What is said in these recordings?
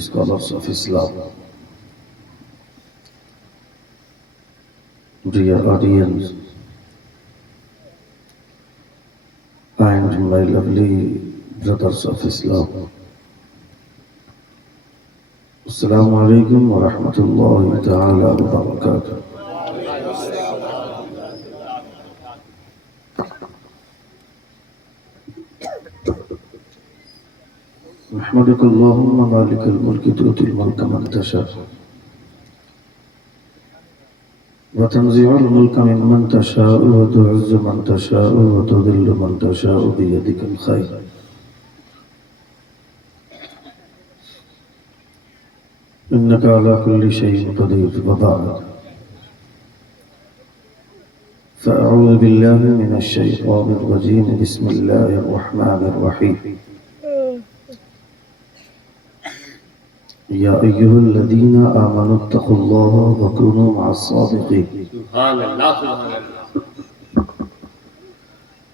scholars of Islam, dear audience, and my lovely brothers of Islam. Assalamu alaikum wa rahmatullahi ta'ala wa barakatuh. نحمدك اللهم مالك الملك تؤتي الملك من تشاء وتنزع الملك ممن تشاء وتعز من تشاء وتذل من تشاء بيدك الخير إنك على كل شيء قدير. وبعد، فأعوذ بالله من الشيطان الرجيم. بسم الله الرحمن الرحيم. يا أيها الذين آمنوا اتقوا الله وكونوا مع الصادقين. سبحان اللہ سبحان اللہ.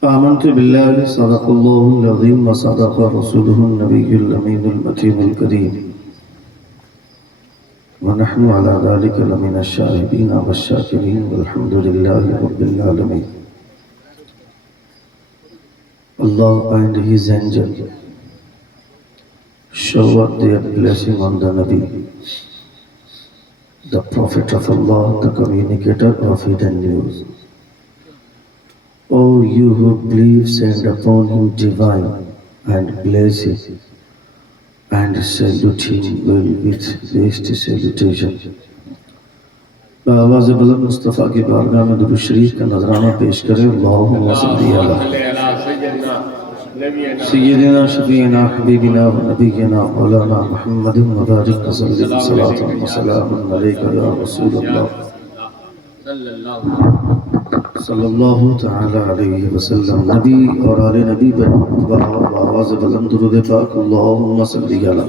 آمنت بالله صدق الله العظيم وصدق رسوله النبي الأمين المتين الكريم ونحن على ذلك لمن الشاهدين والشاكرين والحمد لله رب العالمين. Allah and His angel showered their blessing on the Nabi, the Prophet of Allah, the communicator of hidden news. O you who believe, send upon him divine and bless him and salute him well with best salutation. بآواز بلند مصطفیٰ کی بارگاہ میں درود شریف کا نذرانہ پیش کریں. اللہم صلی علی سیدنا شفیعنا حبیبنا و نبینا مولانا محمد مبارک وسلم صلاۃ و سلام علیک یا رسول اللہ صلی اللہ تعالی علیہ وسلم. نبی اور آل نبی پر بآواز بلند درود پاک. اللہم صلی علی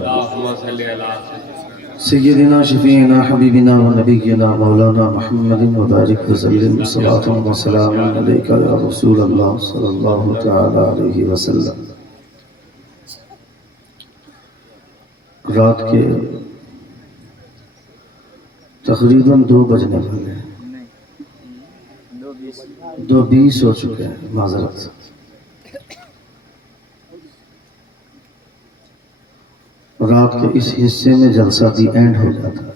سیدنا شفیعنا حبیبنا و نبینا مولانا محمد مبارک وسلم صلاۃ و سلام علیک یا رسول اللہ صلی اللہ تعالی علیہ وسلم. رات کے تقریباً 2 بجنے والے ہیں. 2:20 ہو چکے ہیں. معذرت. رات کے اس حصے میں جلسہ دی اینڈ ہو جاتا ہے.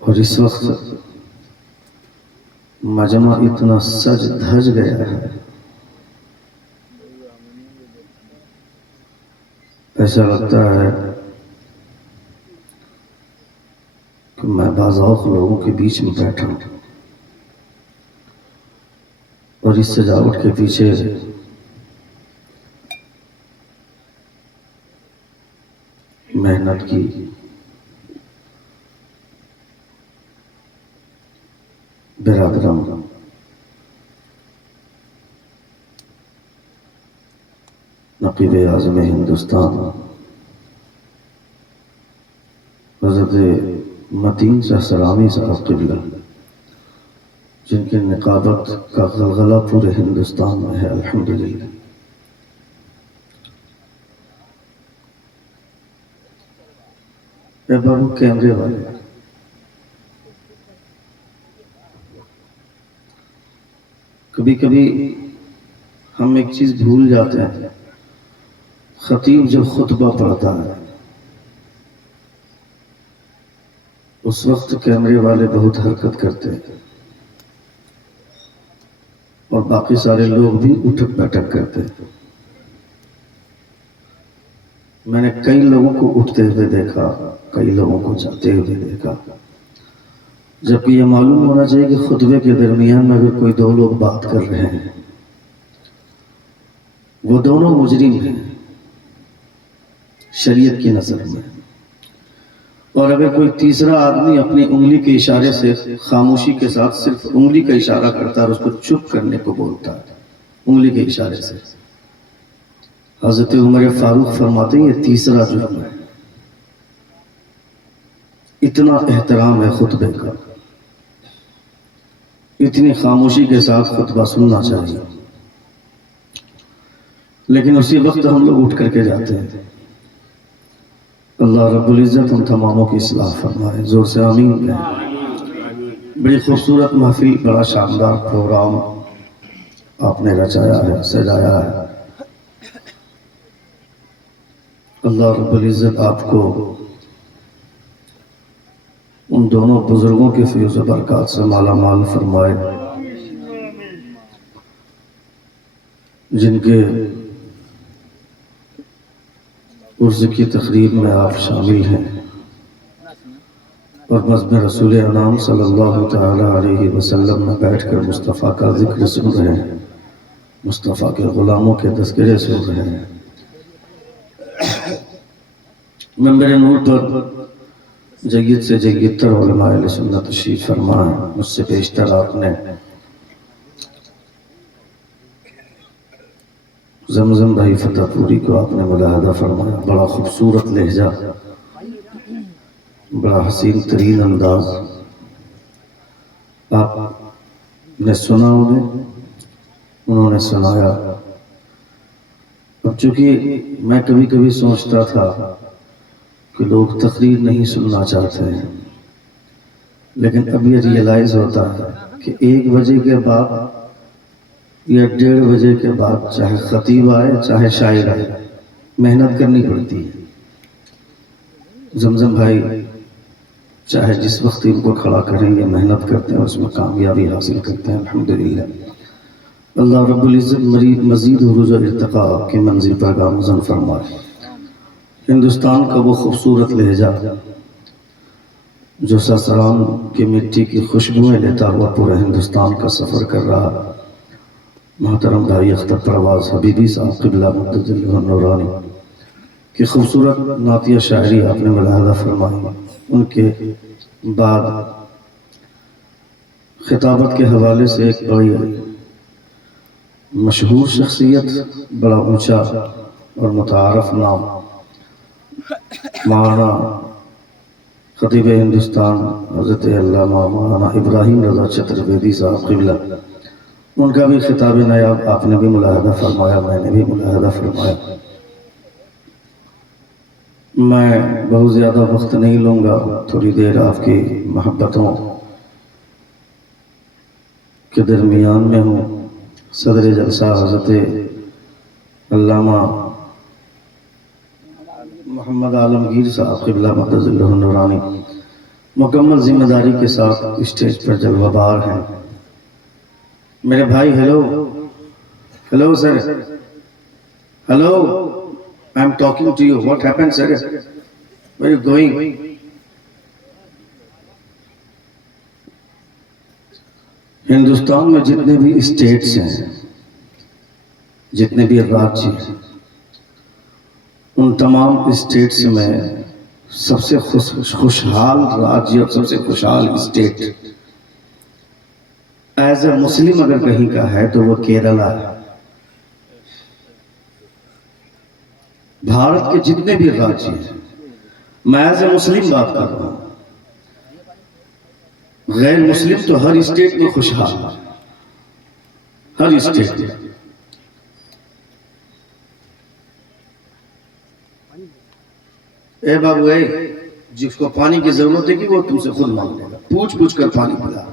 اور اس وقت مجمع اتنا سج دھج گیا ہے، ایسا لگتا ہے کہ میں باذوق لوگوں کے بیچ میں بیٹھا ہوں. اور اس سجاوٹ کے پیچھے محنت کی برادران، نقیب اعظم ہندوستان حضرت متین سہسرامی صاحب قبلہ، جن کے نقابت کا غلغلہ پورے ہندوستان میں ہے الحمدللہ. اے بابو کیمرے والے، کبھی کبھی ہم ایک چیز بھول جاتے ہیں. خطیب جب خطبہ پڑھتا ہے اس وقت کیمرے والے بہت حرکت کرتے ہیں اور باقی سارے لوگ بھی اٹھک بیٹھک کرتے ہیں. میں نے کئی لوگوں کو اٹھتے ہوئے دیکھا، کئی لوگوں کو جاتے ہوئے دیکھا، جبکہ یہ معلوم ہونا چاہیے کہ خطبے کے درمیان میں اگر کوئی 2 لوگ بات کر رہے ہیں وہ دونوں مجرم ہیں شریعت کی نظر میں، اور اگر کوئی تیسرا آدمی اپنی انگلی کے اشارے سے خاموشی کے ساتھ صرف انگلی کا اشارہ کرتا ہے اور اس کو چپ کرنے کو بولتا ہے انگلی کے اشارے سے، حضرت عمر فاروق فرماتے ہیں یہ تیسرا جرم ہے. اتنا احترام ہے خطبے کا، اتنی خاموشی کے ساتھ خطبہ سننا چاہیے. لیکن اسی وقت ہم لوگ اٹھ کر کے جاتے ہیں۔ اللہ رب العزت ان تماموں کی اصلاح فرمائے، زور سے آمین کہیں۔ بڑی خوبصورت محفل، بڑا شاندار پروگرام آپ نے رچایا ہے، سجایا ہے۔ اللہ رب العزت آپ کو ان دونوں بزرگوں کے فیض و برکات سے مالا مال فرمائے، جن کے عرض کی تقریب میں آپ شامل ہیں اور مذہب رسول انام صلی اللہ تعالی علیہ وسلم میں بیٹھ کر مصطفیٰ کا ذکر سن رہے ہیں، مصطفیٰ کے غلاموں کے تذکرے سن رہے ہیں۔ منبر نور پر جید سے جید تر علماء اہل سنت تشریف فرما ہے۔ مجھ سے بیشتر آپ نے زمزم بھائی فتح پوری کو آپ نے ملاحظہ فرمایا، بڑا خوبصورت لہجہ، بڑا حسین ترین انداز آپ نے سنا، انہوں نے سنایا۔ اب چونکہ میں کبھی کبھی سوچتا تھا کہ لوگ تقریر نہیں سننا چاہتے ہیں، لیکن اب یہ ریئلائز ہوتا ہے کہ 1 بجے کے بعد یا 1:30 بجے کے بعد چاہے خطیب آئے چاہے شاعر آئے، محنت کرنی پڑتی ہے۔ زمزم بھائی چاہے جس وقت ان کو کھڑا کریں گے محنت کرتے ہیں، اس میں کامیابی حاصل کرتے ہیں، الحمدللہ۔ اللہ رب العزت مزید عروج و ارتقاء کی منزل پر گامزن فرمائے۔ ہندوستان کا وہ خوبصورت لہجہ جو ساسرام کی مٹی کی خوشبوئیں لیتا ہوا پورے ہندوستان کا سفر کر رہا، محترم بھائی اختر پرواز حبیبی صاحب قبلہ مدد اللہ نورانی کی خوبصورت نعتیہ شاعری آپ نے ملاحظہ فرمائی۔ ان کے بعد خطابت کے حوالے سے ایک بڑی مشہور شخصیت، بڑا اونچا اور متعارف نام، مولانا خطیب ہندوستان حضرت علامہ مولانا ابراہیم رضا چترویدی صاحب قبلہ، ان کا بھی خطاب نایاب آپ نے بھی ملاحظہ فرمایا، میں نے بھی ملاحظہ فرمایا۔ میں بہت زیادہ وقت نہیں لوں گا، تھوڑی دیر آپ کی محبتوں کے درمیان میں ہوں۔ صدر جلسہ حضرت علامہ محمد عالمگیر صاحب قبلہ مدد اللہ نورانی مکمل ذمہ داری کے ساتھ اسٹیج پر جلوہ بار ہیں۔ میرے بھائی hello sir, hello, I am talking to you. What happened, sir? Where are you going? Hindustan میں جتنے بھی اسٹیٹس ہیں، جتنے بھی راجیہ ہیں، ان تمام اسٹیٹس میں سب سے خوشحال راجیہ اور سب سے خوشحال اسٹیٹ ایز اے مسلم اگر کہیں کا ہے تو وہ کیرلا ہے۔ بھارت کے جتنے بھی راجیہ ہیں، میں ایز اے مسلم بات کر رہا ہوں، غیر مسلم تو ہر اسٹیٹ میں خوشحال ہے، ہر اسٹیٹ میں۔ اے بابو اے، جس کو پانی کی ضرورت ہے کہ وہ تم سے خود مانگ لے گا، پوچھ کر پانی پلا۔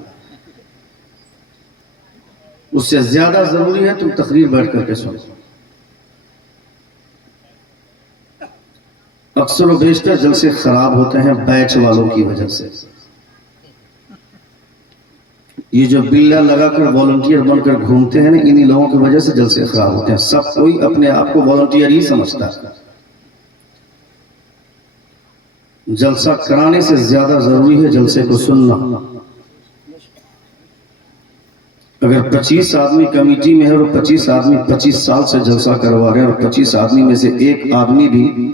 اس سے زیادہ ضروری ہے تم تقریر بیٹھ کر کے سنو۔ اکثر و بیشتر جلسے خراب ہوتے ہیں بیچ والوں کی وجہ سے۔ یہ جو بلہ لگا کر والنٹیئر بن کر گھومتے ہیں نا، انہی لوگوں کی وجہ سے جلسے خراب ہوتے ہیں۔ سب کوئی اپنے آپ کو والنٹیئر ہی سمجھتا ہے۔ جلسہ کرانے سے زیادہ ضروری ہے جلسے کو سننا۔ اگر 25 آدمی کمیٹی میں ہے اور 25 آدمی 25 سال سے جلسہ کروا رہے ہیں اور 25 آدمی میں سے ایک آدمی بھی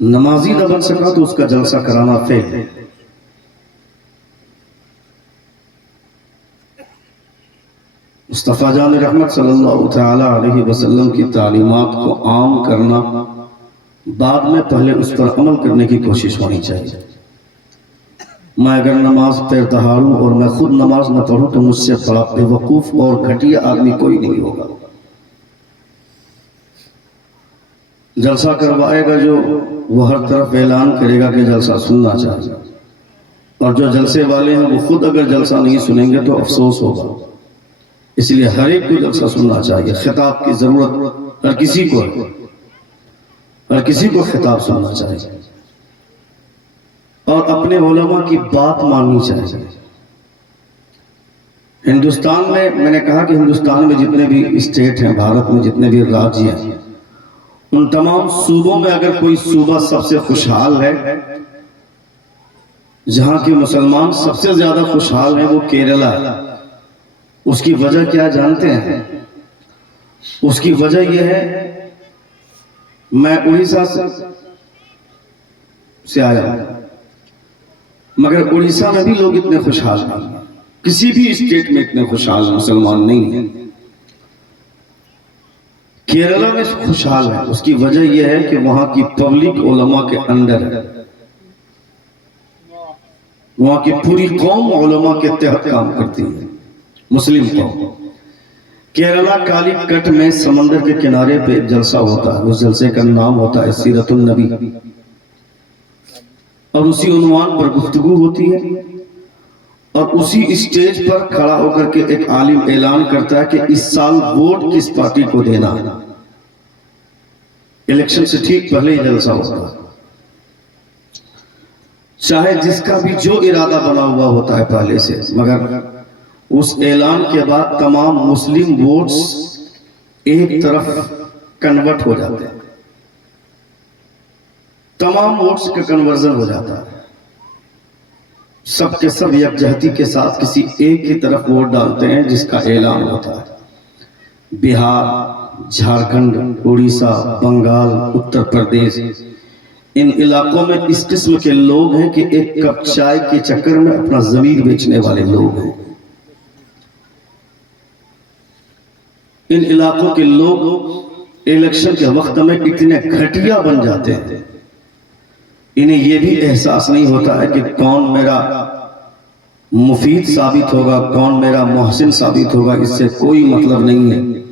نمازی نہ بن سکا تو اس کا جلسہ کرانا فیل ہے۔ مصطفیٰ جان رحمت صلی اللہ تعالی علیہ وسلم کی تعلیمات کو عام کرنا، بعد میں پہلے اس پر عمل کرنے کی کوشش ہونی چاہیے۔ میں اگر نماز پڑھتا ہوں اور میں خود نماز نہ پڑھوں تو مجھ سے بڑا بے وقوف اور گھٹیا آدمی کوئی نہیں ہوگا۔ جلسہ کروائے گا جو وہ ہر طرف اعلان کرے گا کہ جلسہ سننا چاہیے، اور جو جلسے والے ہیں وہ خود اگر جلسہ نہیں سنیں گے تو افسوس ہوگا۔ اس لیے ہر ایک کو جلسہ سننا چاہیے، خطاب کی ضرورت ہر کسی کو ہے، ہر کسی کو خطاب سننا چاہیے اور اپنے علماء کی بات ماننی چاہیے۔ ہندوستان میں نے کہا کہ ہندوستان میں جتنے بھی اسٹیٹ ہیں، بھارت میں جتنے بھی راجیہ ہیں، ان تمام صوبوں میں اگر کوئی صوبہ سب سے خوشحال ہے، جہاں کے مسلمان سب سے زیادہ خوشحال ہیں، وہ کیرلا ہے۔ اس کی وجہ کیا جانتے ہیں؟ اس کی وجہ یہ ہے، میں اڑیسہ سے آیا ہوں، مگر اڑیسہ میں بھی لوگ اتنے خوشحال ہیں، کسی بھی اسٹیٹ میں اتنے خوشحال مسلمان نہیں ہیں۔ کیرلا میں خوشحال ہے، اس کی وجہ یہ ہے کہ وہاں کی پبلک علماء کے اندر ہے، وہاں کی پوری قوم علماء کے تحت کام کرتی ہے، مسلم قوم۔ کیرلا کالی کٹ میں سمندر کے کنارے پہ ایک جلسہ ہوتا ہے، اس جلسے کا نام ہوتا ہے سیرت النبی، اور اسی عنوان پر گفتگو ہوتی ہے، اور اسی اسٹیج پر کھڑا ہو کر کے ایک عالم اعلان کرتا ہے کہ اس سال ووٹ کس پارٹی کو دینا ہے۔ الیکشن سے ٹھیک پہلے ہی جلسہ ہوتا ہے، چاہے جس کا بھی جو ارادہ بنا ہوا ہوتا ہے پہلے سے، مگر اس اعلان کے بعد تمام مسلم ووٹس ایک طرف کنورٹ ہو جاتے ہیں، تمام ووٹس کا کنورژن ہو جاتا ہے، سب کے سب یکجہتی کے ساتھ کسی ایک کی طرف ووٹ ڈالتے ہیں جس کا اعلان ہوتا ہے۔ بہار، جھارکھنڈ، اڑیسہ، بنگال، اتر پردیش، ان علاقوں میں اس قسم کے لوگ ہیں کہ ایک کپ چائے کے چکر میں اپنا ضمیر بیچنے والے لوگ ہیں۔ ان علاقوں کے لوگ الیکشن کے وقت میں اتنے گھٹیا بن جاتے ہیں، انہیں یہ بھی احساس نہیں ہوتا ہے کہ کون میرا مفید ثابت ہوگا، کون میرا محسن ثابت ہوگا، اس سے کوئی مطلب نہیں ہے،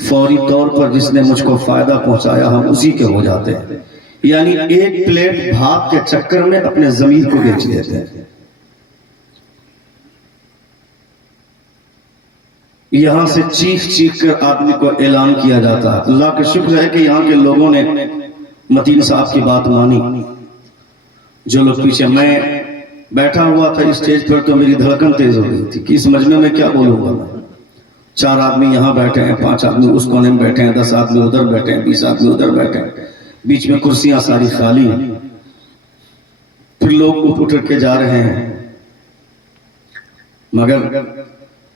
فوری طور پر جس نے مجھ کو فائدہ پہنچایا ہم اسی کے ہو جاتے ہیں، یعنی ایک پلیٹ بھات کے چکر میں اپنے ضمیر کو بیچ دیتے ہیں۔ یہاں سے چیخ چیخ کر آدمی کو اعلان کیا جاتا ہے۔ اللہ کا شکر ہے کہ یہاں کے لوگوں نے متین صاحب کی بات مانی، جو لوگ پیچھے، میں بیٹھا ہوا تھا اسٹیج پر تو میری دھڑکن تیز ہو گئی تھی کہ اس مجمع میں کیا بولوں گا میں، 4 آدمی یہاں بیٹھے ہیں، 5 آدمی اس کونے میں بیٹھے ہیں، 10 آدمی ادھر بیٹھے ہیں، 20 آدمی ادھر بیٹھے ہیں، بیچ میں کرسیاں ساری خالی ہیں، پھر لوگ اٹھ کے جا رہے ہیں، مگر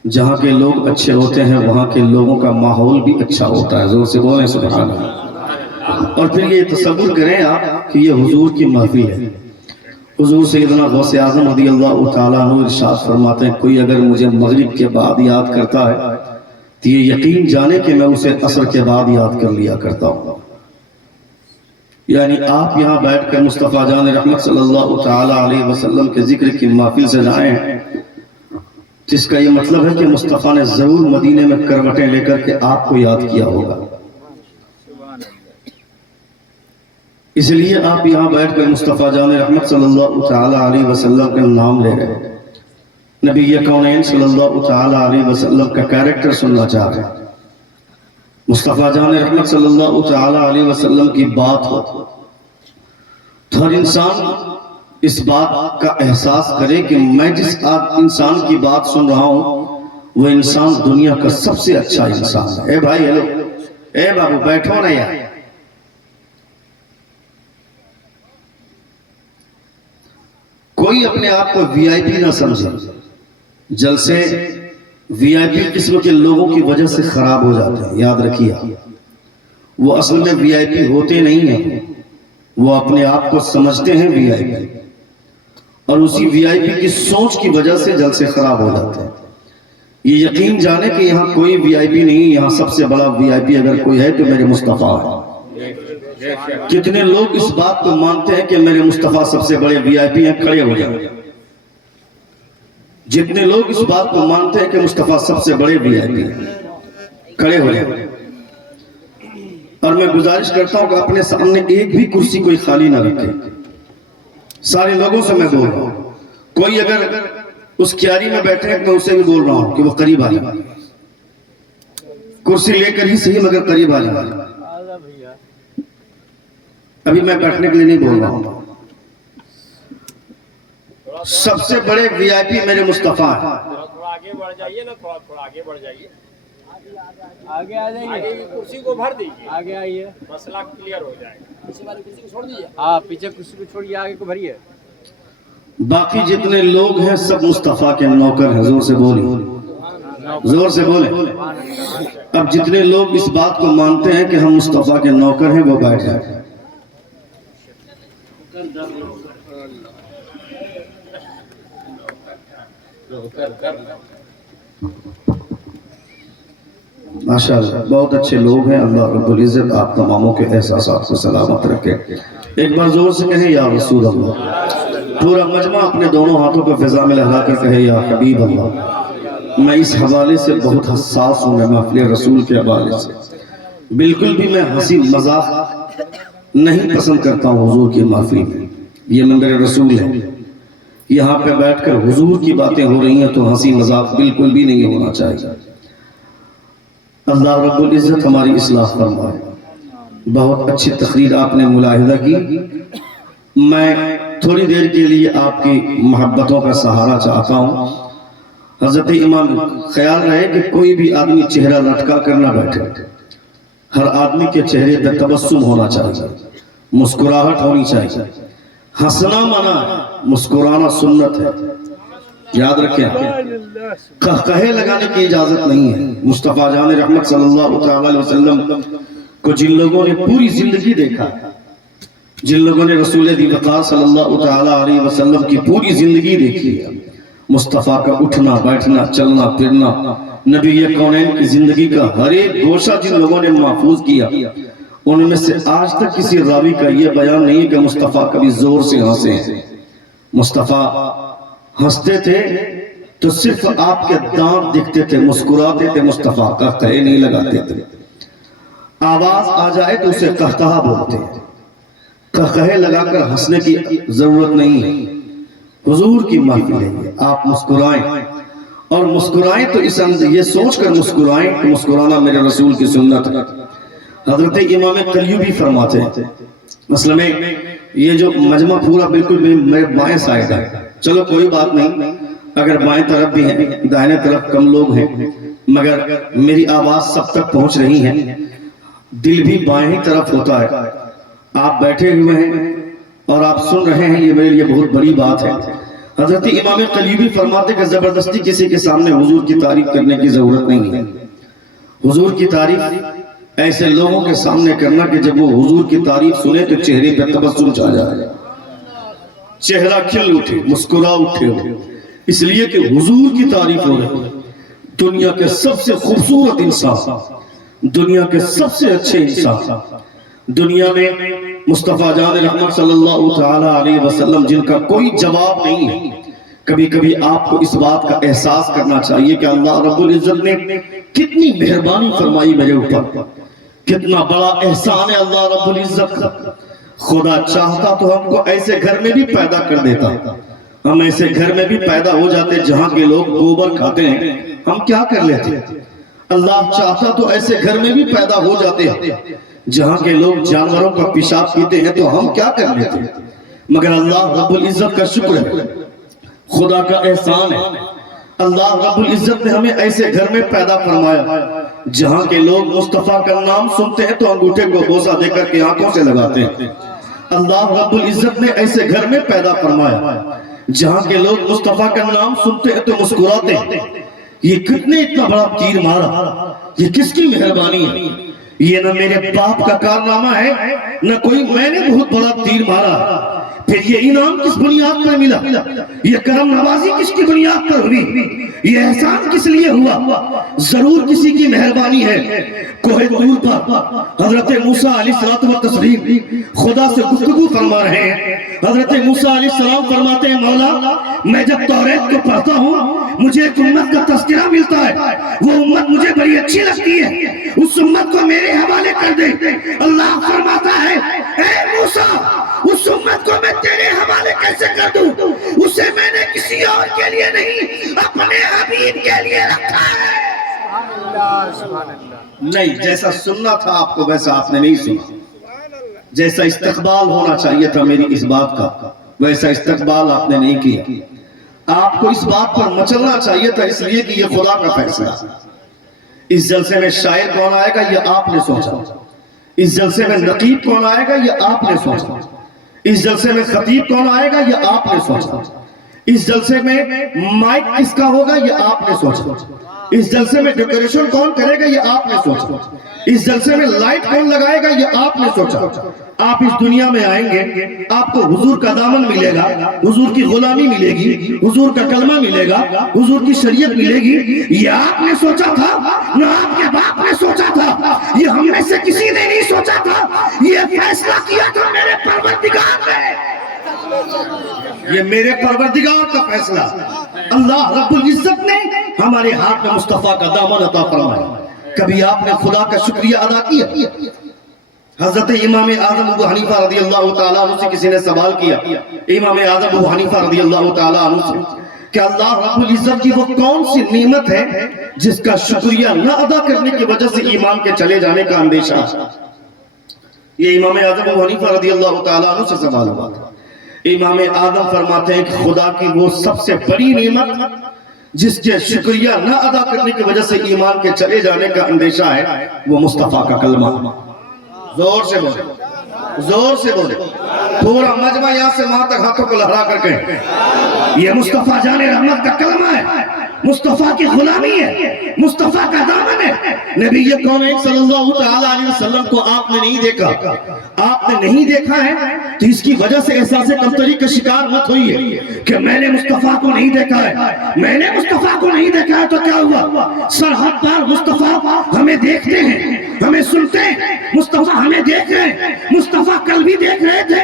جہاں کے لوگ اچھے ہوتے ہیں وہاں کے لوگوں کا ماحول بھی اچھا ہوتا ہے، زور سے بولیں سبحان اللہ۔ اور پھر یہ تصور کریں آپ کہ یہ حضور کی محفل ہے، حضور سیدنا غوث اعظم رضی اللہ تعالیٰ عنہ ارشاد فرماتے ہیں، کوئی اگر مجھے مغرب کے بعد یاد کرتا ہے تو یہ یقین جانے کہ میں اسے عصر کے بعد یاد کر لیا کرتا ہوں۔ یعنی آپ یہاں بیٹھ کر مصطفیٰ جان رحمت صلی اللہ تعالیٰ علیہ وسلم کے ذکر کی محفل سے جائیں، جس کا یہ مطلب ہے کہ مصطفیٰ نے ضرور مدینے میں کروٹیں لے کر کے آپ کو یاد کیا ہوگا، اس لیے آپ یہاں بیٹھ کر مصطفیٰ جان رحمت صلی اللہ تعالیٰ علیہ وسلم کا نام لے رہے ہیں، نبی کونین صلی اللہ تعالیٰ علیہ وسلم کا کیریکٹر سننا چاہ رہے ہیں، مصطفیٰ جان رحمت صلی اللہ تعالیٰ علیہ وسلم کی بات ہو تو ہر انسان اس بات کا احساس کرے کہ میں جس انسان کی بات سن رہا ہوں وہ انسان دنیا کا سب سے اچھا انسان ہے۔ اے بھائی، ہیلو، اے بابو بیٹھو نا یار، کوئی اپنے آپ کو وی آئی پی نہ سمجھے، جلسے وی آئی پی قسم کے لوگوں کی وجہ سے خراب ہو جاتے ہیں، یاد رکھیے، وہ اصل میں وی آئی پی ہوتے نہیں ہیں، وہ اپنے آپ کو سمجھتے ہیں وی آئی پی، اور اسی وی آئی پی کی سوچ کی وجہ سے جلسے خراب ہو جاتے ہیں۔ یہ یقین جانے کہ یہاں کوئی وی آئی پی نہیں، یہاں سب سے بڑا وی آئی پی اگر کوئی ہے تو میرے مصطفیٰ ہے۔ کتنے لوگ اس بات کو مانتے ہیں کہ میرے مصطفیٰ سب سے بڑے وی آئی پی ہیں، کھڑے ہو جائیں۔ جتنے لوگ اس بات کو مانتے ہیں کہ مصطفیٰ سب سے بڑے وی آئی پی ہیں، کھڑے ہو جائیں۔ اور میں گزارش کرتا ہوں کہ اپنے سامنے ایک بھی کرسی کوئی خالی نہ رکھے. سارے لوگوں سے میں بول رہا ہوں, کوئی اگر اس کیاری میں بیٹھے میں اسے بھی بول رہا ہوں کہ وہ قریب آ جائے, کرسی لے کر ہی صحیح مگر قریب آ جائے. ابھی میں بیٹھنے کے لیے نہیں بول رہا ہوں. سب سے بڑے وی آئی پی میرے مصطفیٰ ہیں. تھوڑا آگے بڑھ جائیے نا, تھوڑا آگے بڑھ جائیے, آگے آ جائیے, آگے کی کرسی کو بھر دیجیے, آگے آئیے, مسئلہ کلیئر ہو جائے گا. پیچھے والی کرسی کو چھوڑ دیجیے, ہاں پیچھے کرسی کو چھوڑیے, آگے کو بھریے. باقی جتنے لوگ ہیں سب مصطفیٰ کے نوکر ہیں. زور سے بولیں, زور سے بولیں. اب جتنے لوگ اس بات کو مانتے ہیں کہ ہم مصطفیٰ کے نوکر ہیں وہ بیٹھ جائیں. ماشاءاللہ بہت اچھے لوگ ہیں. اللہ رب العزت آپ تماموں کے احساسات کو سلامت رکھے. ایک بار زور سے کہیں یا رسول اللہ. پورا مجمع اپنے دونوں ہاتھوں کو فضا میں لہرا کر کہے یا حبیب اللہ. میں اس حوالے سے بہت حساس ہوں, میں محفل رسول کے حوالے سے بالکل بھی میں ہنسی مذاق نہیں پسند کرتا ہوں. حضور کی محفل میں یہ منبر رسول ہے, یہاں پہ بیٹھ کر حضور کی باتیں ہو رہی ہیں تو ہنسی مذاق بالکل بھی نہیں ہونا چاہیے. اللہ رب العزت ہماری اصلاح فرمائے. بہت اچھی تقریر آپ نے ملاحظہ کی. میں تھوڑی دیر کے لیے آپ کی محبتوں کا سہارا چاہتا ہوں. حضرت امام خیال رہے کہ کوئی بھی آدمی چہرہ لٹکا کر نہ بیٹھے. ہر آدمی کے چہرے پر تبسم ہونا چاہیے, مسکراہٹ ہونی چاہیے. ہنسنا منع ہے, مسکرانا سنت ہے. یاد رکھیں, قہقہے لگانے کی اجازت نہیں ہے. مصطفیٰ جان رحمت صلی اللہ علیہ وسلم کو جن لوگوں نے پوری زندگی دیکھا, جن لوگوں نے رسول دی وقار صلی اللہ علیہ وسلم کی پوری زندگی دیکھی ہے, مصطفیٰ کا اٹھنا بیٹھنا چلنا پھرنا, نبی کونین کی زندگی کا ہر ایک گوشہ جن لوگوں نے محفوظ کیا, ان میں سے آج تک کسی راوی کا یہ بیان نہیں کہ مصطفیٰ کبھی زور سے ہنسے ہیں. مصطفیٰ ہنستے تھے تو صرف آپ کے دانت دکھتے تھے, مسکراتے تھے. مصطفیٰ قہقہے نہیں لگاتے تھے. آواز آ جائے تو اسے قہقہا بولتے ہیں. قہقہے لگا کر ہنسنے کی ضرورت نہیں ہے. حضور کی محفل ہے, آپ مسکرائیں, اور مسکرائیں تو اس یہ سوچ کر مسکرائیں کہ مسکرانا میرے رسول کی سنت ہے. حضرت امام قلیوبی فرماتے ہیں, مثلا میں یہ جو مجمع پورا بالکل میرے بائیں سائڈ ہے. چلو کوئی بات نہیں, اگر بائیں طرف بھی ہیں, دائیں طرف کم لوگ ہیں, مگر میری آواز سب تک پہنچ رہی ہے. دل بھی بائیں ہی طرف ہوتا ہے. آپ بیٹھے ہوئے ہیں اور آپ سن رہے ہیں, یہ میرے لیے بہت بڑی بات ہے. حضرت امام قلیوبی فرماتے کہ زبردستی کسی کے سامنے حضور کی تعریف کرنے کی ضرورت نہیں ہے. حضور کی تعریف ایسے لوگوں کے سامنے کرنا کہ جب وہ حضور کی تعریف سنے تو چہرے پر تبسم چھا جائے, چہرہ کھل اٹھے, مسکرا اٹھے ہو, اس لیے کہ حضور کی تعریف ہو رہی ہے. دنیا کے سب سے خوبصورت انسان, دنیا کے سب سے اچھے انسان, دنیا میں مصطفیٰ جان رحمت صلی اللہ علیہ وسلم جن کا کوئی جواب نہیں ہے. کبھی کبھی آپ کو اس بات کا احساس کرنا چاہیے کہ اللہ رب العزت نے کتنی مہربانی فرمائی میرے اوپر, کتنا بڑا احسان ہے اللہ رب العزت کا. خدا چاہتا تو ہم کو ایسے گھر میں بھی پیدا کر دیتا, ہم ایسے گھر میں بھی پیدا ہو جاتے جہاں کے لوگ گوبر کھاتے ہیں, ہم کیا کر لیتے. اللہ چاہتا تو ایسے گھر میں بھی پیدا ہو جاتے جہاں کے لوگ جانوروں کا پیشاب پیتے ہیں, تو ہم کیا کر لیتے. مگر اللہ رب العزت کا شکر ہے, خدا کا احسان ہے, اللہ رب العزت نے ہمیں ایسے گھر میں پیدا فرمایا جہاں کے لوگ مصطفیٰ کا نام سنتے ہیں تو انگوٹھے کو بوسہ دے کر کے آنکھوں سے لگاتے ہیں. اللہ رب العزت نے ایسے گھر میں پیدا فرمایا جہاں کے لوگ مصطفیٰ کا نام سنتے ہیں تو مسکراتے ہیں. یہ کتنے اتنا بڑا تیر مارا, یہ کس کی مہربانی ہے. یہ نہ میرے باپ کا کارنامہ ہے, نہ کوئی میں نے بہت بڑا تیر مارا. پھر یہ انعام کس بنیاد پر ملا؟ یہ کرم نوازی کس کی بنیاد پر ہوئی؟ یہ احسان کس لیے ہوا؟ ضرور کسی کی مہربانی ہے۔ کوہ طور پر حضرت موسیٰ علیہ السلام خدا سے گفتگو فرما رہے ہیں۔ حضرت موسیٰ علیہ السلام فرماتے ہیں مولا میں جب توریت کو پڑھتا ہوں مجھے ایک امت کا تذکرہ ملتا ہے، وہ امت مجھے بڑی اچھی لگتی ہے، اس امت کو میرے حوالے کر دے۔ اللہ فرماتا ہے اے موسیٰ اس امت کو میں تیرے حوالے کیسے کر دوں؟ اسے میں نے کسی اور کے لیے نہیں اپنے حبیب کے لیے رکھا ہے۔ نہیں، جیسا سننا تھا آپ کو ویسا آپ نے نہیں سنا، جیسا استقبال ہونا چاہیے تھا میری اس بات کا ویسا استقبال آپ نے نہیں کیا۔ آپ کو اس بات پر مچلنا چاہیے تھا، اس لیے کہ یہ خدا کا فیصلہ۔ اس جلسے میں شاعر کون آئے گا یہ آپ نے سوچا، اس جلسے میں نقیب کون آئے گا یہ آپ نے سوچا، اس جلسے میں خطیب کون آئے گا یہ آپ نے سوچا، اس جلسے میں مائک کس کا ہوگا یہ آپ نے سوچا، اس جلسے میں ڈیکوریشن کون کرے گا یہ آپ نے سوچا، اس جلسے میں لائٹ کون لگائے گا یہ آپ نے سوچا۔ آپ اس دنیا میں آئیں گے آپ کو حضور کا دامن ملے گا، حضور کی غلامی ملے گی، حضور کا کلمہ ملے گا، حضور کی شریعت ملے گی۔ یہ آپ نے سوچا تھا نہ آپ کے باپ نے سوچا تھا، یہ ہم میں سے کسی نے نہیں سوچا تھا، یہ فیصلہ کیا تھا میرے پروردگار نے۔ یہ میرے پروردگار کا فیصلہ، اللہ رب العزت نے ہمارے ہاتھ میں مصطفیٰ کا دامن عطا فرمایا۔ کبھی آپ نے خدا کا شکریہ ادا کیا؟ حضرت امام اعظم ابو حنیفہ رضی اللہ تعالیٰ عنہ سے کسی نے سوال کیا، امام اعظم ابو حنیفہ رضی اللہ تعالیٰ عنہ سے کہ اللہ رب العزت کی وہ کون سی نعمت ہے جس کا شکریہ نہ ادا کرنے کی وجہ سے ایمان کے چلے جانے کا اندیشہ ہے؟ یہ امام اعظم ابو حنیفہ رضی اللہ تعالیٰ عنہ سے سوال ہوا تھا۔ امام اعظم فرماتے ہیں کہ خدا کی وہ سب سے بڑی نعمت جس کے شکریہ نہ ادا کرنے کی وجہ سے ایمان کے چلے جانے کا اندیشہ ہے وہ مصطفیٰ کا کلمہ۔ زور سے بولے، زور سے بولے، پورا مجمع یہاں سے وہاں تک ہاتھوں کو لہرا کر کے یہ مصطفیٰ جان رحمت کا کلمہ ہے، مصطفیٰ کی غلامی ہے، مصطفیٰ کا دامن ہے۔ نبی کونین صلی اللہ تعالیٰ علیہ وسلم کو آپ نے نہیں دیکھا، آپ نے نہیں دیکھا ہے تو اس کی وجہ سے احساس کمتری کا شکار مت ہوئی ہے کہ میں نے مصطفیٰ کو نہیں دیکھا ہے، میں نے مصطفیٰ کو نہیں دیکھا ہے تو کیا ہوا؟ سرحد پار مصطفیٰ ہمیں دیکھتے ہیں، ہمیں سنتے ہیں، مصطفیٰ ہمیں دیکھ رہے ہیں، مصطفیٰ کل بھی دیکھ رہے تھے،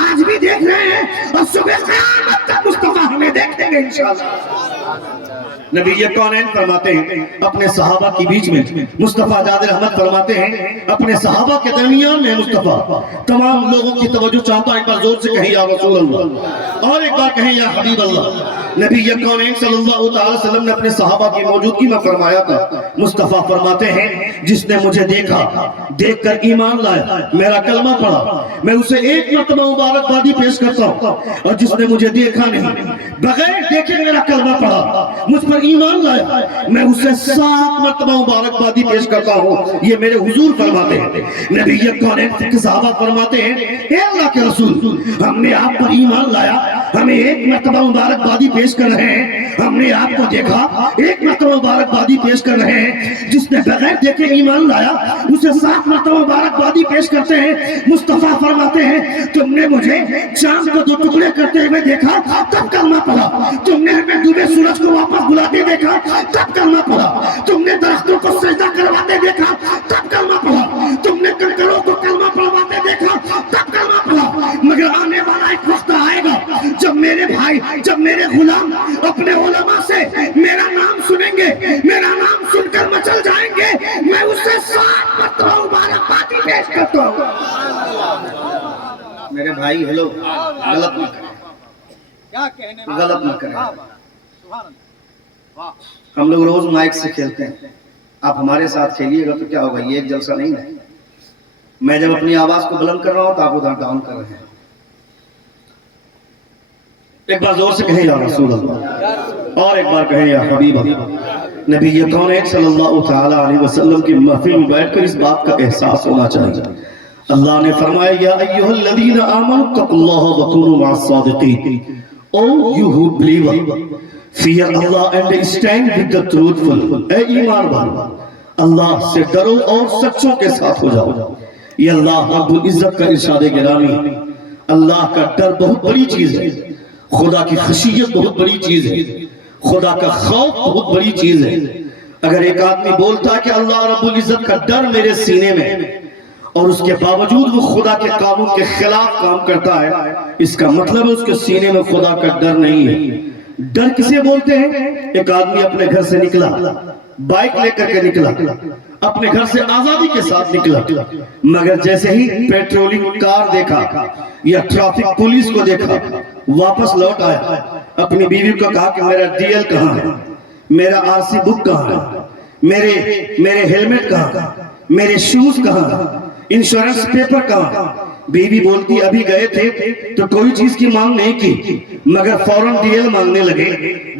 آج بھی دیکھ رہے ہیں اور صبح قیامت تک مصطفیٰ ہمیں دیکھیں گے انشاءاللہ۔ نبی کونین فرماتے ہیں اپنے صحابہ کی بیچ میں مصطفیٰ جاد رحمت فرماتے ہیں اپنے صحابہ کے درمیان میں مصطفیٰ تمام لوگوں کی توجہ چاہتا ہے، ایک بار زور سے کہیں یا رسول اللہ، اور ایک بار کہیں یا حبیب اللہ۔ نبی کونین صلی اللہ تعالی وسلم نے اپنے صحابہ کی موجودگی میں فرمایا تھا، مصطفیٰ فرماتے ہیں جس نے مجھے دیکھا، دیکھ کر ایمان لایا، میرا کلمہ پڑھا، میں اسے ایک مرتبہ مبارکبادی پیش کرتا ہوں، اور جس نے مجھے دیکھا نہیں، بغیر دیکھے میرا کلمہ پڑھا، مجھ پر ایمان لایا، میں اسے 7 مرتبہ مبارکبادی پیش کرتا ہوں۔ یہ میرے حضور فرماتے ہیں۔ نبی کونین کے صحابہ فرماتے ہیں اے اللہ کے رسول ہم نے آپ پر ایمان لایا، ہمیں 1 مرتبہ مبارکبادی پیش کر رہے ہیں، ہم نے آپ کو دیکھا 1 مرتبہ مبارکبادی پیش کر رہے ہیں، جس نے بغیر دیکھے ایمان لایا اسے 7 مرتبہ مبارکبادی پیش کرتے ہیں۔ مصطفیٰ فرماتے ہیں تم نے مجھے چاند کو 2 ٹکڑے کرتے ہوئے دیکھا تب کلمہ پڑھا، تم نے ہمیں ڈوبے سورج کو واپس بلاتے دیکھا تب کلمہ پڑھا، تم نے درختوں کو سجدہ کرواتے دیکھا تب کلمہ پڑھا، تم نے کنکروں کو کلمہ پڑھواتے دیکھا تب کلمہ پڑھا۔ مگر آنے والا ایک وقت آئے گا جب میرے بھائی، جب میرے غلام اپنے علماء سے میرا نام سنیں گے، میرا نام سن کر مچل جائیں گے، میں اسے 7 مرتبہ مبارکبادی پیش کرتا ہوں۔ میرے بھائی ہلو، غلط نہ کریں، غلط نہ کریں۔ ہم لوگ روز مائک سے کھیلتے ہیں، آپ ہمارے ساتھ کھیلیے گا تو کیا ہوگا؟ یہ ایک جلسہ نہیں ہے۔ میں جب اپنی آواز کو بلند کر رہا ہوں تو آپ ادھر ڈاؤن کر رہے ہیں۔ ایک بار زور سے کہیں یا رسول اللہ، اور ایک بار کہیں یا حبیب اللہ۔ نبی کونین صلی اللہ تعالی علیہ وسلم کی محفل میں بیٹھ کر اس بات کا احساس ہونا چاہیے۔ اللہ نے فرمایا یا ایھا الذین آمنوا اتقوا اللہ وکونوا مع الصادقین، O you who believe fear Allah and stand with the truthful۔ اے ایمان والو اللہ سے ڈرو اور سچوں کے ساتھ ہو جاؤ۔ یہ اللہ رب العزت کا ارشاد گرامی۔ اللہ کا ڈر بہت بڑی چیز ہے، خدا کی خشیت بہت بڑی چیز ہے، خدا کا خوف بہت بڑی چیز ہے۔ اگر ایک آدمی بولتا ہے کہ اللہ رب العزت کا ڈر میرے سینے میں، اور اس کے باوجود وہ خدا کے قانون کے خلاف کام کرتا ہے، اس کا مطلب ہے اس کے سینے میں خدا کا ڈر نہیں ہے۔ ڈر کسے بولتے ہیں؟ ایک آدمی اپنے گھر سے نکلا، بائک لے کر کے نکلا، اپنے گھر سے آزادی کے ساتھ نکلا، مگر جیسے ہی پیٹرولنگ کار دیکھا یا ٹریفک پولیس کو دیکھا، واپس لوٹ آیا، اپنی بیوی کو کہا کہ میرا ڈی ایل کہاں ہے، میرا آر سی بک کہاں ہے، میرے ہیلمٹ کہاں ہے، میرے شوز کہاں ہے، انشورنس پیپر کہاں؟ بیوی بولتی ابھی گئے تھے تو کوئی چیز کی مانگ نہیں کی، مگر فوراً ڈی ایل مانگنے لگے،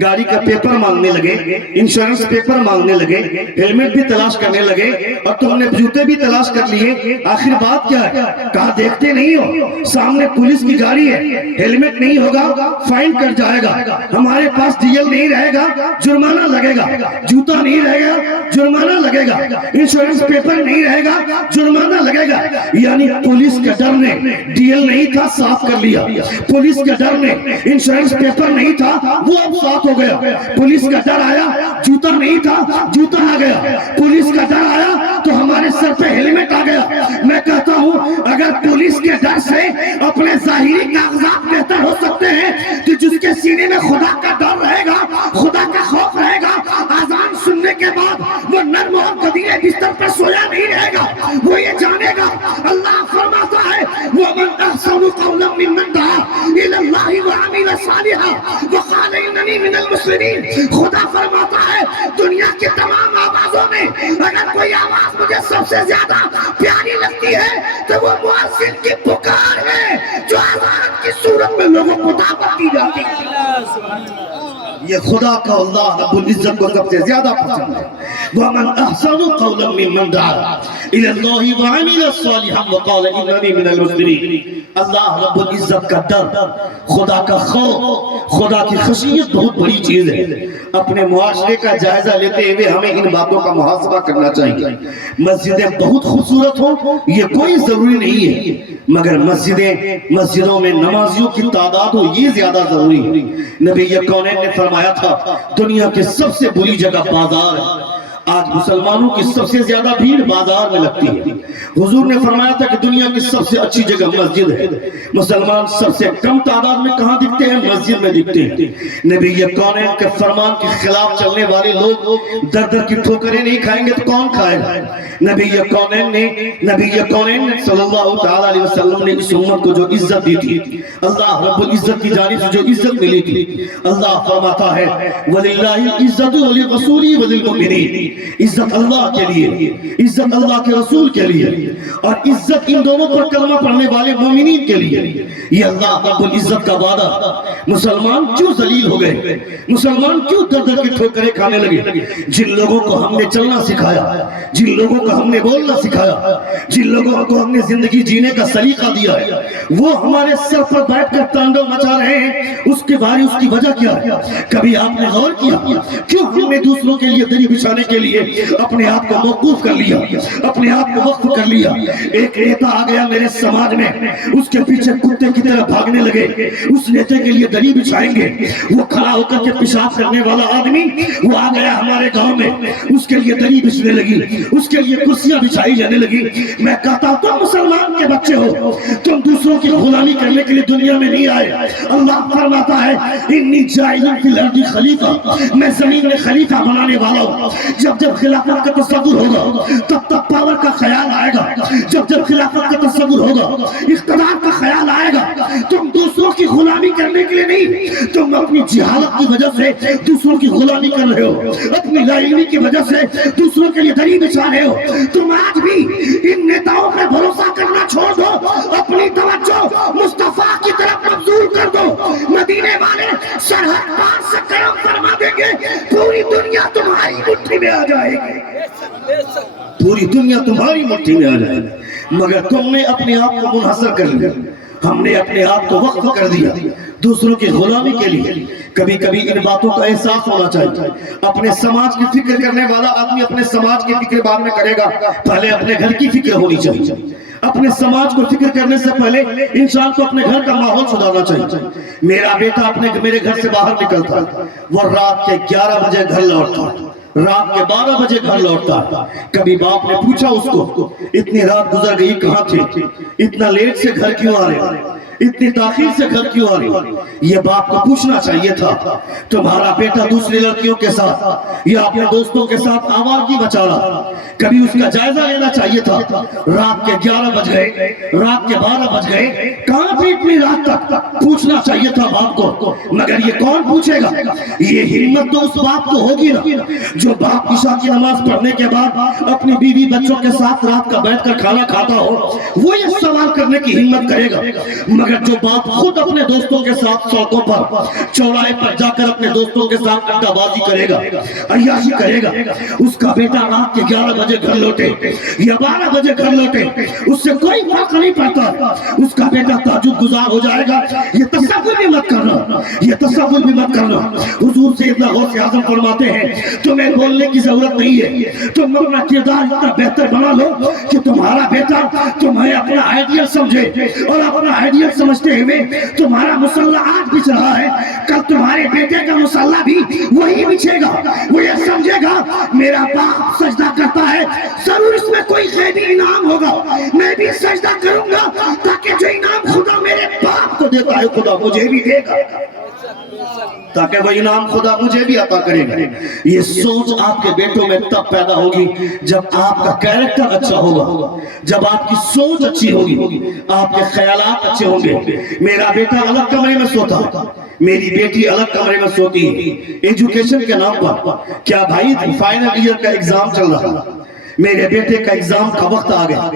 گاڑی کا پیپر مانگنے لگے، انشورنس پیپر مانگنے لگے، ہیلمٹ بھی تلاش کرنے لگے، اور تم نے جوتے بھی تلاش کر لیے۔ آخر بات کیا ہے؟ کہا دیکھتے نہیں ہو سامنے پولیس کی گاڑی ہے، ہیلمٹ نہیں ہوگا فائن کٹ جائے گا، ہمارے پاس ڈی ایل نہیں رہے گا جرمانہ لگے گا، جوتا نہیں رہے گا جرمانہ لگے گا، انشورنس پیپر نہیں رہے گا جرمانہ لگے گا۔ یعنی پولیس کا ڈر نے ڈی ایل نہیں تھا صاف کر لیا، پولیس کا ڈر نے انشورنس پیپر نہیں تھا وہ اب صاف ہو گیا، پولیس کا ڈر آیا جوتا نہیں تھا جوتا آ گیا، پولیس کا ڈر آیا تو ہمارے سر پہ ہیلمٹ آ گیا۔ میں کہتا ہوں اگر پولیس کے ڈر سے اپنے ظاہری کاغذات بہتر ہو سکتے ہیں تو جس کے سینے میں خدا کا ڈر رہے گا، خدا کا خوف رہے گا، آذان سننے کے بعد وہ نرم اور قدیرے بستر پر سویا نہیں رہے گا، وہ یہ جانے گا۔ اللہ فرماتا ہے وَمَنْ أَحْسَنُ قَوْلًا مِّمَّنْ دَعَا إِلَى اللَّهِ وَعَمِلَ صَالِحًا وَقَالَ إِنَّنِي مِنَ الْمُسْلِمِينَ۔ خدا فرماتا ہے دنیا کی تمام آوازوں میں اگر کوئی آواز مجھے سب سے زیادہ پیاری لگتی ہے تو وہ مؤذن کی پکار ہے جو آذان کی صورت میں لوگوں کو دعوت دی جاتی ہے۔ یہ خدا کا اللہ رب العزت کو سب سے زیادہ پسند ہے۔ وَمَنْ أَحْسَنُ قَوْلًا مِّمَّنْ دَعَا إِلَى اللَّهِ وَعَمِلَ صَالِحًا وَقَالَ إِنَّنِي مِنَ الْمُسْلِمِينَ۔ اللہ رب العزت کا ڈر، خدا کا خوف، خدا کی خشیت بہت بڑی چیز ہے۔ اپنے معاشرے کا جائزہ لیتے ہوئے ہمیں ان باتوں کا محاسبہ کرنا چاہیے۔ مسجدیں بہت خوبصورت ہوں یہ کوئی ضروری نہیں ہے، مگر مسجدوں میں نمازیوں کی تعداد ہو یہ زیادہ ضروری ہے۔ نبی کونین نے فرمایا تھا دنیا کی سب سے بری جگہ بازار ہے۔ آج مسلمانوں کی سب سے زیادہ بھیڑ بازار میں لگتی ہے۔ حضور نے فرمایا تھا کہ دنیا کی سب سے اچھی جگہ مسجد ہے۔ مسلمان سب سے کم تعداد میں کہاں دکھتے ہیں؟ مسجد میں دکھتے ہیں۔ نبی کونین کے فرمان کے خلاف چلنے والے لوگ در در کی ٹھوکریں نہیں کھائیں گے تو کون کھائے گا؟ نبی کونین نے صلی اللہ تعالیٰ علیہ وسلم نے اس امت کو جو عزت دی تھی، اللہ رب العزت کی جانب سے جو عزت ملی تھی، اللہ فرماتا ہے وَلِلَّهِ الْعِزَّةُ وَلِلرَّسُولِ وَلِلْمُؤْمِنِينَ۔ عزت اللہ کے لیے، عزت اللہ کے رسول کے لیے، اور عزت ان دونوں پر کلمہ پڑھنے والے مومنین کے لیے۔ یہ اللہ رب العزت کا وعدہ۔ مسلمان کیوں ذلیل ہو گئے؟ مسلمان کیوں در در کی ٹھوکریں کھانے لگے؟ جن لوگوں کو ہم نے چلنا سکھایا، جن لوگوں کو ہم نے بولنا سکھایا، جن لوگوں کو ہم نے زندگی جینے کا سلیقہ دیا ہے، وہ ہمارے سر پر بیٹھ کر تانڈو مچا رہے ہیں۔ اس کی وجہ کیا ہے؟ کبھی آپ نے غور کیا کیوں ہم نے دوسروں کے لیے دری بچھانے کے لیے اپنے آپ کو موقوف کر لیا، اپنے آپ کو وقف کر لیا؟ ایک نیتا آ گیا میرے سماج میں، اس کے پیچھے کتے کی طرح بھاگنے لگے، اس نیتے کے لیے دری بچھائیں گے۔ وہ کھڑا ہو کر کے پیشاب کرنے والا آدمی وہ آ گیا ہمارے گاؤں میں، اس کے لیے دری بچھنے لگی، اس کے لیے کرسیاں بچھائی جانے لگی۔ میں کہتا ہوں تم مسلمان کے بچے ہو، تم دوسروں کی غلامی کرنے کے لیے دنیا میں نہیں آئے۔ اللہ فرماتا ہے انی جاعل فی الارض خلیفہ، میں زمین میں خلیفہ بنانے والا ہوں۔ جب خلافت کا تصور ہوگا تب پاور کا خیال آئے گا، جب خلافت کا تصور ہوگا اقتدار کا خیال آئے گا۔ تم دوسروں کی غلامی کرنے کے لیے نہیں، تم اپنی جہالت کی وجہ سے دوسروں کی غلامی کر رہے ہو، اپنی لا علمی کی وجہ سے دوسروں کے لیے دری بچھا رہے ہو۔ تم آج بھی ان نیتاؤں پہ بھروسہ کرنا چھوڑ دو، اپنی توجہ مصطفیٰ کی طرف مبذول کر دو۔ مدینے والے سرحد پار سے کرم فرما دیں گے، پوری دنیا تمہاری مٹھی میں آ جائے گی، پوری دنیا تمہاری مٹھی میں آ جائے گی، مگر تم نے اپنے آپ کو منحصر کر لیا، ہم نے اپنے آپ کو وقف کر دیا دوسروں کی غلامی کے لیے۔ کبھی کبھی ان باتوں کا احساس ہونا چاہیے۔ اپنے سماج کی فکر کرنے والا آدمی اپنے سماج کی فکر بعد میں کرے گا، پہلے اپنے گھر کی فکر ہونی چاہیے۔ اپنے سماج کو فکر کرنے سے پہلے انسان کو اپنے گھر کا ماحول سدھارنا چاہیے. میرا بیٹا میرے گھر سے باہر نکلتا، وہ رات کے 11 بجے گھر لوٹتا، رات کے 12 بجے گھر لوٹتا. کبھی باپ نے پوچھا اس کو اتنی رات گزر گئی کہاں تھے، اتنا لیٹ سے گھر کیوں آ رہے، اتنی تاخیر سے گھر کیوں آ رہے؟ یہ باپ کو پوچھنا چاہیے تھا. تمہارا بیٹا دوسری لڑکیوں کے ساتھ یا اپنے دوستوں کے ساتھ آوارگی مچا رہا، کبھی اس کا جائزہ لینا چاہیے تھا. رات کے 11 بج گئے، رات کے 12 بج گئے، کہاں تھے اتنی رات تک، پوچھنا چاہیے تھا باپ کو. مگر یہ کون پوچھے گا؟ یہ ہمت تو اس باپ کو ہوگی نا جو باپ عشاء کی نماز پڑھنے کے بعد اپنی بیوی بچوں کے ساتھ رات کا بیٹھ کر کھانا کھاتا ہو، وہ یہ سوال کرنے کی ہمت کرے گا. مگر جو باپ خود اپنے دوستوں کے ساتھ سڑکوں پر چوراہے پر جا کر اپنے دوستوں کے ساتھ اڈا بازی کرے گا، عیاشی کرے گا، اس کا بیٹا رات کے 11 بجے گھر لوٹے یا 12 بجے گھر لوٹے، اس سے کوئی فرق نہیں پڑتا. اس کا بیٹا تہجد گزار ہو جائے گا. یہ تصور بھی مت کرنا، یہ تصور بھی مت کرنا. حضور سیدنا غوث اعظم فرماتے ہیں تمہیں بولنے کی ضرورت نہیں ہے، تم اپنا کردار اتنا بہتر بنا لو کہ تمہارا بیٹا تمہیں اپنا آئیڈیل سمجھے، اور اپنا آئیڈیل سمجھتے ہوئے تمہارا مسلح آج بچ رہا ہے، کل تمہارے بیٹے کا مسلح بھی وہی بچھے گا. وہ یہ سمجھے گا میرا باپ سجدہ کرتا ہے، ضرور اس میں کوئی غیبی انعام ہوگا، میں بھی سجدہ کروں گا تاکہ جو انعام خدا میرے باپ کو دیتا ہے خدا مجھے بھی دے گا، تاکہ وہ انعام خدا مجھے بھی عطا کرے گا. یہ سوچ آپ کے بیٹوں میں تب پیدا ہوگی جب آپ کا کیریکٹر اچھا ہوگا، جب آپ کی سوچ اچھی ہوگی، آپ کے خیالات اچھے ہوں گے. میرا بیٹا الگ کمرے میں سوتا، میری بیٹی الگ کمرے میں سوتی ہے. ایجوکیشن کے نام پر کیا بھائی فائنل ایئر کا ایگزام چل رہا، میرے بیٹے کا ایگزام کا وقت آ گیا،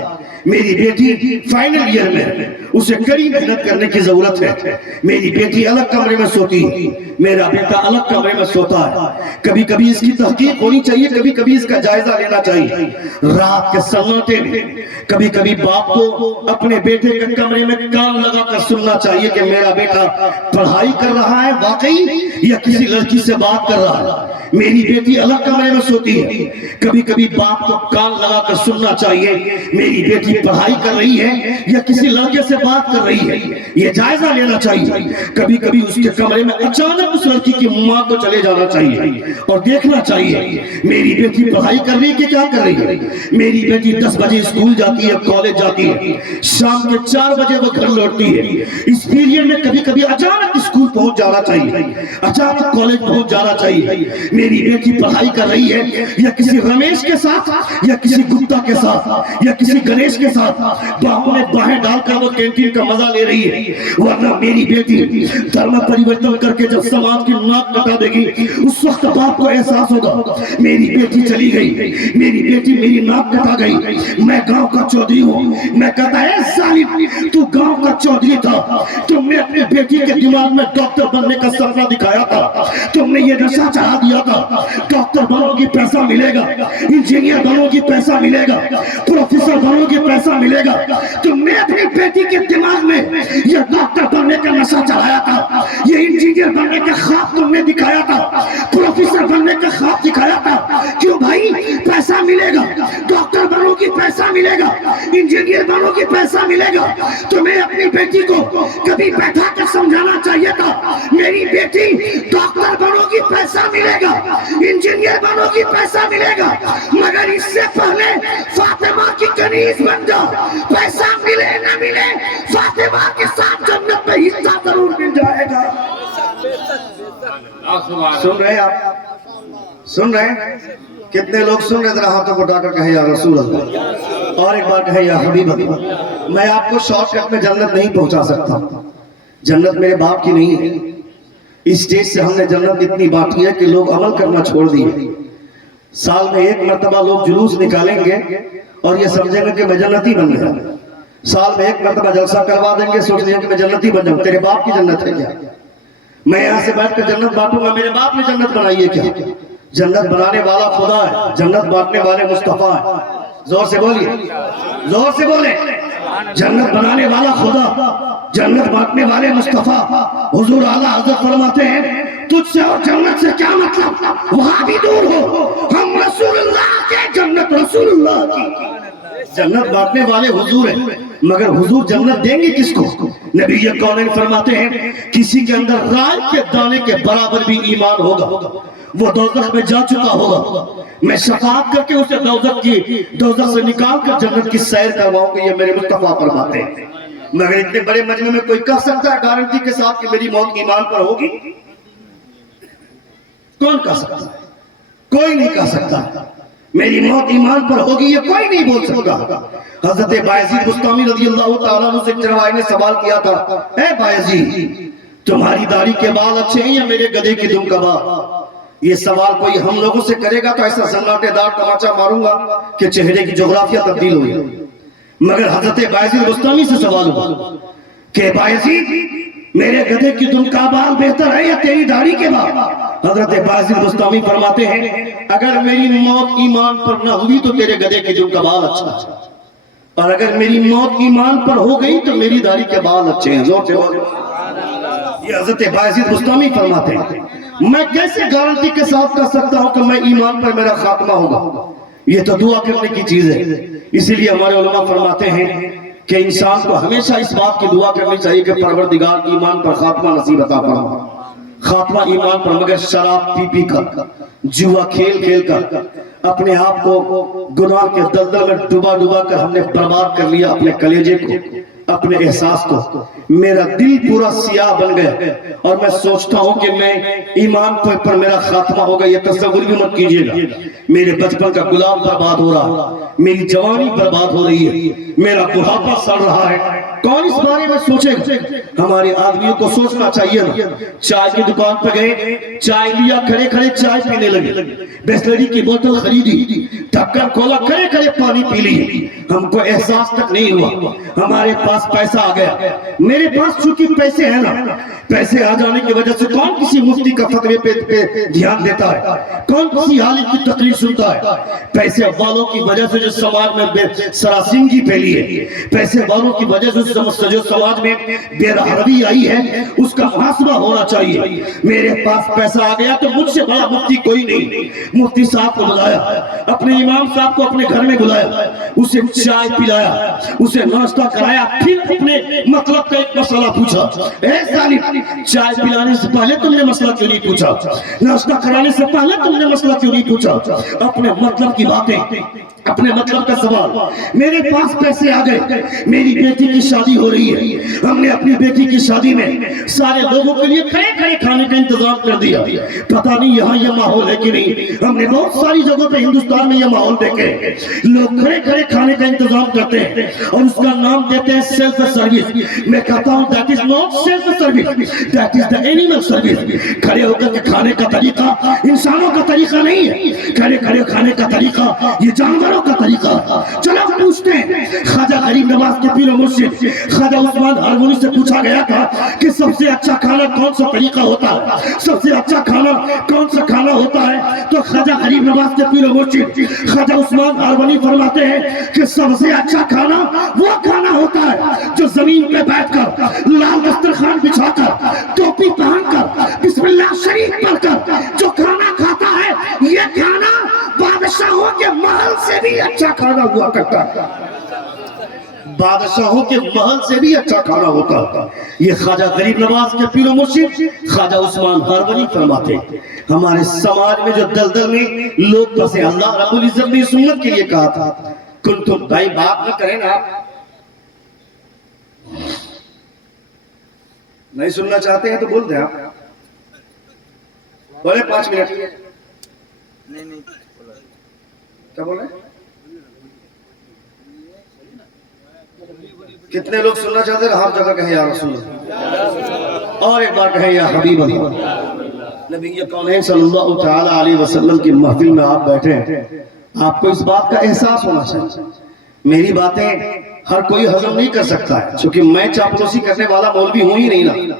میری بیٹی فائنل ایئر میں، اسے کڑی محنت کرنے کی ضرورت ہے. میری بیٹی الگ کمرے میں سوتی ہے، میرا بیٹا الگ کمرے میں سوتا ہے. کبھی کبھی اس کی تحقیق ہونی چاہیے، کبھی کبھی اس کا جائزہ لینا چاہیے. رات کے سناٹے میں کبھی کبھی باپ کو اپنے بیٹے کے کمرے میں کان لگا کر سننا چاہیے کہ میرا بیٹا پڑھائی کر رہا ہے واقعی یا کسی لڑکی سے بات کر رہا ہے. میری بیٹی الگ کمرے میں سوتی ہے، کبھی کبھی باپ کو کان لگا کر سننا چاہیے میری بیٹی پڑھائی کر رہی ہے یا کسی لڑکے سے بات کر رہی ہے. یہ جائزہ لینا چاہیے. کبھی کبھی اس کے کمرے میں اچانک اس لڑکی کی ماں کو چلے جانا چاہیے اور دیکھنا چاہیے میری بیٹی پڑھائی کر رہی ہے کہ کیا کر رہی ہے. میری بیٹی 10 بجے اسکول جاتی ہے، کالج جاتی ہے، شام کے 4 بجے وہ گھر لوٹتی ہے. اس پیریڈ میں کبھی کبھی اچانک اسکول پہنچ جانا چاہیے، اچانک کالج پہنچ جانا چاہیے. میری بیٹی پڑھائی کر رہی ہے یا کسی رمیش کے ساتھ یا کسی گپتا کے ساتھ یا کسی گنیش کے ساتھ باہوں میں باہیں ڈال کر وہ کینٹین کا مزہ لے رہی ہے. ورنہ میری بیٹی دھرم پریورتن کر کے جب سماج کی ناک کٹا دے گی اس وقت باپ کو احساس ہوگا میری بیٹی چلی گئی، میری بیٹی میری ناک کٹا گئی، میں گاؤں کا چودھری ہوں. میں کہتا ہے ظالم تو گاؤں کا چودھری تھا، تم نے اپنے بیٹی کے دماغ میں ڈاکٹر بننے کا سپنا دکھایا تھا، تم نے یہ نشہ چڑھا دیا تھا. ڈاکٹر بنو گی پیسہ ملے گا، انجینئر بنو گی پیسہ ملے گا، پروفیسر بنو گی پیسہ ملے گا. تم نے اپنی بیٹی کے دماغ میں یہ ڈاکٹر بننے کا نشہ چڑھایا تھا، یہ انجینئر بننے کا خواب تم نے دکھایا تھا، پروفیسر بننے کا خواب دکھایا تھا. کیوں بھائی؟ پیسہ ملے گا، ڈاکٹر بنو گی پیسہ ملے گا، انجینئر بنو گی پیسہ ملے گا. تمہیں اپنی بیٹی کو کبھی بیٹھا کر سمجھانا چاہیے تھا میری بیٹی ڈاکٹر بنو گی پیسہ ملے گا، انجینئر بنو گی پیسہ ملے گا، مگر اس سے پہلے فاطمہ کی کنیز بن جا. پیسہ ملے نہ ملے فاطمہ کے ساتھ جنت میں حصہ ضرور مل جائے گا. سن رہے آپ؟ سن رہے؟ کتنے لوگ سن رہے؟ ذرا ہاتھوں کو اٹھا کر کہیں یا رسول اللہ، اور ایک بار کہیں یا حبیب اللہ. میں آپ کو شارٹ کٹ میں جنت نہیں پہنچا سکتا، جنت میرے باپ کی نہیں ہے. اس سٹیج سے ہم نے جنت اتنی بانٹی ہے کہ لوگ عمل کرنا چھوڑ دیے. سال میں ایک مرتبہ لوگ جلوس نکالیں گے اور یہ سمجھیں گے کہ میں جنتی بن گیا. سال میں ایک مرتبہ جلسہ کروا دیں گے، سوچ لیں کہ میں جنتی بن جاؤں. تیرے باپ کی جنت ہے کیا؟ میں یہاں سے بیٹھ کر جنت بانٹوں گا، میرے باپ نے جنت بنائی ہے کیا؟ جنت بنانے والا خدا ہے، جنت بانٹنے والے مصطفیٰ ہیں. زور سے بولیے، زور سے بولیں. جنت بنانے والا خدا، جنت بانٹنے والے مصطفیٰ. حضور اعلیٰ حضرت فرماتے ہیں تجھ سے اور جنت سے کیا مطلب؟ وہاں بھی دور ہو، ہم رسول اللہ کے، جنت رسول اللہ کی. جنت بانٹنے والے حضور ہیں، مگر حضور جنت دیں گے کس کو؟ نبی کونین فرماتے ہیں کسی کے اندر رائے کے دانے کے برابر بھی ایمان ہوگا وہ دوزخ میں جا چکا ہوگا، میں شفاعت کر کے اسے دوزخ سے نکال کر جنت کی سیر کرواؤں گا، یہ میرے مصطفیٰ فرماتے ہیں۔ مگر اتنے بڑے مجمع میں کوئی کہہ سکتا ہے گارنٹی کے ساتھ کہ میری موت ایمان پر ہوگی؟ کون کہہ سکتا ہے؟ کوئی نہیں کہہ سکتا میری موت ایمان پر ہوگی، یہ کوئی نہیں بول سکتا۔ حضرت بایزید بستامی رضی اللہ تعالیٰ عنہ سے چرواہے نے سوال کیا تھا، اے بایزید تمہاری داڑھی کے بال اچھے ہیں یا میرے گدھے کی دم کا بال؟ یہ سوال کوئی ہم لوگوں سے کرے گا تو ایسا زناٹے دار تماچا ماروں گا کہ چہرے کی جغرافیہ تبدیل ہوئی۔ مگر حضرت بایزید بستامی سے سوال ہوا کہ بایزید میرے گدھے کی دم کا بال بہتر ہے یا تیری داڑھی کے بال؟ حضرت بایزید بستامی فرماتے ہیں اگر میری موت ایمان پر نہ ہوئی تو تیرے گدھے کی دم کا بال اچھا ہے، اور اگر میری موت ایمان پر ہو گئی تو میری داڑھی کے بال اچھے ہیں۔ زور سے بولو۔ یہ حضرت بایزید بستامی فرماتے ہیں میں کیسے گارنٹی کے ساتھ کہہ سکتا ہوں کہ میں ایمان پر میرا خاتمہ ہوگا؟ یہ تو دعا کرنے کی چیز ہے۔ اسی لیے ہمارے علماء فرماتے ہیں کہ انسان کو ہمیشہ اس بات کی دعا کرنی چاہیے کہ پروردگار ایمان پر خاتمہ نصیب عطا فرما، خاتمہ ایمان پر، مگر شراب پی پی کر، جوا کھیل کھیل کر، اپنے آپ کو گناہ کے دلدل میں ڈوبا ڈوبا کر ہم نے برباد کر لیا اپنے کلیجے کو، اپنے احساس کو۔ میرا دل پورا سیاہ بن گیا اور میں سوچتا ہوں کہ میں ایمان پر میرا خاتمہ ہوگا، یہ تصور بھی مت کیجئے گا۔ میرے بچپن کا گلاب برباد ہو رہا ہے، میری جوانی برباد ہو رہی ہے، میرا بڑھاپا سڑ رہا ہے، کون اس بارے میں سوچے گا؟ ہمارے آدمیوں کو سوچنا چاہیے نا۔ چائے کی دکان پہ گئے، چائے لیا، کھڑے کھڑے چائے پینے لگے، بسلری کی بوتل خریدی، ڈھکن کھولا، کھڑے کھڑے پانی پی لی، ہم کو احساس تک نہیں ہوا۔ ہمارے پاس پیسہ آ گیا، میرے پاس چونکہ پیسے ہیں نا، پیسے آ جانے کی وجہ سے کون کسی مفتی کا فتوے پہ دھیان دیتا ہے، کون کسی عالم کی تقریر سنتا ہے؟ پیسے والوں کی وجہ سے جو سماج میں سراسنگی پھیلی ہے، پیسے والوں کی وجہ سے جو سماج میں بے روی آئی ہے، اس کا محاسبہ ہونا چاہیے۔ میرے پاس پیسہ آ گیا تو مجھ سے بڑا مفتی کوئی نہیں۔ مفتی صاحب کو بلایا، اپنے امام صاحب کو اپنے گھر میں بلایا، اسے چائے پلایا، اسے ناشتہ کرایا، پھر اپنے مطلب کا ایک مسئلہ پوچھا، اے ظالم چائے پلانے سے پہلے تم نے مسئلہ کیوں نہیں پوچھا؟ ناشتہ کرانے سے پہلے تم نے مسئلہ کیوں نہیں پوچھا؟ اپنے مطلب کی باتیں، اپنے مطلب کا سوال۔ میرے پاس پیسے آ گئے، میری بیٹی کی شادی ہو رہی ہے، ہم نے اپنی بیٹی کی شادی میں سارے لوگوں کے لیے کھڑے کھڑے کھانے کا انتظام کر دیا۔ پتہ نہیں یہاں یہ ماحول ہے کہ نہیں، ہم نے بہت ساری جگہوں پہ ہندوستان میں یہ ماحول دیکھے، لوگ کھڑے کھڑے کھانے کا انتظام کرتے ہیں اور اس کا نام دیتے ہیں سیلف سروس۔ میں کہتا ہوں that is not self service, that is the animal service۔ کھڑے ہو کر کے کھانے کا طریقہ انسانوں کا طریقہ نہیں ہے، کھڑے کھڑے کھانے کا طریقہ یہ جانوروں کا طریقہ۔ چلو پوچھتے ہیں، خواجہ غریب نواز کے پیر و مرشد خواجہ عثمان ہارمونی سے پوچھا گیا تھا کہ سب سے اچھا کھانا کون سا طریقہ ہوتا ہے، سب سے اچھا کھانا کون سا کھانا ہوتا ہے؟ تو خواجہ غریب نواز کے پیر و مرشد خواجہ عثمان ہارمونی فرماتے ہیں کہ سب سے اچھا کھانا وہ کھانا ہوتا ہے جو زمین پہ بیٹھ کر لال دسترخوان بچھا کر ٹوپی پہن کر بسم اللہ شریف پڑھ کر جو کھانا کھاتا ہے، یہ کھانا بادشاہوں کے محل سے بھی اچھا کھانا ہوا کرتا ہے، بادشاہوں کے محل سے بھی اچھا کھانا ہوتا ہے۔ یہ خواجہ غریب نواز کے پیر و مرشد خواجہ عثمان ہارمونی فرماتے ہیں۔ ہمارے سماج میں جو دلدل میں لوگ پھنسے، اللہ رب العزت نے اس امت کے لیے کہا تھا کنتم، بھائی بات نہ کریں نا، نہیں سننا چاہتے ہیں تو بول دیں، آپ بولے 5 منٹ۔ نہیں کیا بولے؟ کتنے لوگ سننا چاہتے ہیں؟ ہر جگہ کہیں یا رسول اللہ، اور ایک بار کہیں یا حبیب اللہ۔ نبی کونین صلی اللہ تعالی علیہ وسلم کی محفل میں آپ بیٹھے ہیں، آپ کو اس بات کا احساس ہونا چاہیے میری باتیں ہر کوئی ہضم نہیں کر سکتا ہے، چونکہ میں چاپلوسی کرنے والا مولوی ہوں ہی نہیں نا،